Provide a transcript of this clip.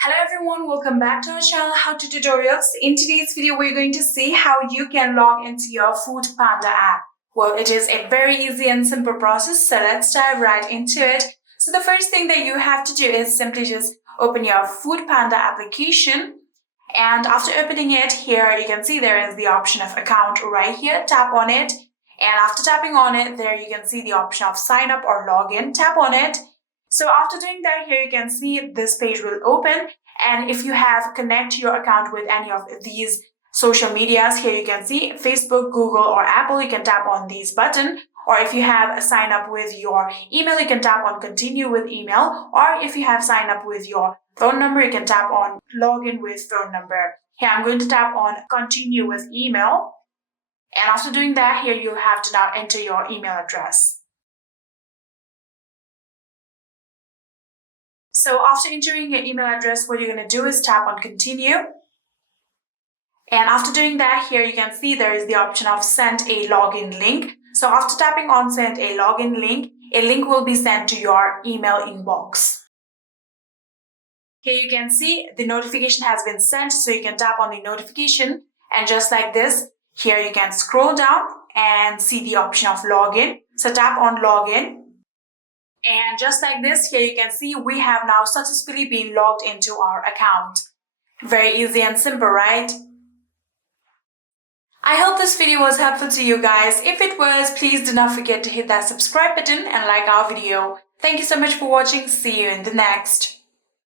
Hello everyone, welcome back to our channel How to Tutorials. In today's video, we're going to see how you can log into your Foodpanda app. Well, it is a very easy and simple process, so let's dive right into it. So the first thing that you have to do is simply just open your Foodpanda application. And after opening it, here you can see there is the option of account right here. Tap on it. And after tapping on it, there you can see the option of sign up or login. Tap on it. So after doing that, here you can see this page will open, and if you have connect your account with any of these social medias, here you can see Facebook, Google or Apple, you can tap on these button, or if you have a sign up with your email, you can tap on continue with email, or if you have signed up with your phone number, you can tap on login with phone number. Here I'm going to tap on continue with email, and after doing that, here you'll have to now enter your email address. So after entering your email address, what you're going to do is tap on continue. And after doing that, here you can see there is the option of send a login link. So after tapping on send a login link, a link will be sent to your email inbox. Here you can see the notification has been sent, so you can tap on the notification, and just like this, here you can scroll down and see the option of login. So tap on login. And just like this, here you can see we have now successfully been logged into our account. Very easy and simple, right? I hope this video was helpful to you guys. If it was, please do not forget to hit that subscribe button and like our video. Thank you so much for watching. See you in the next.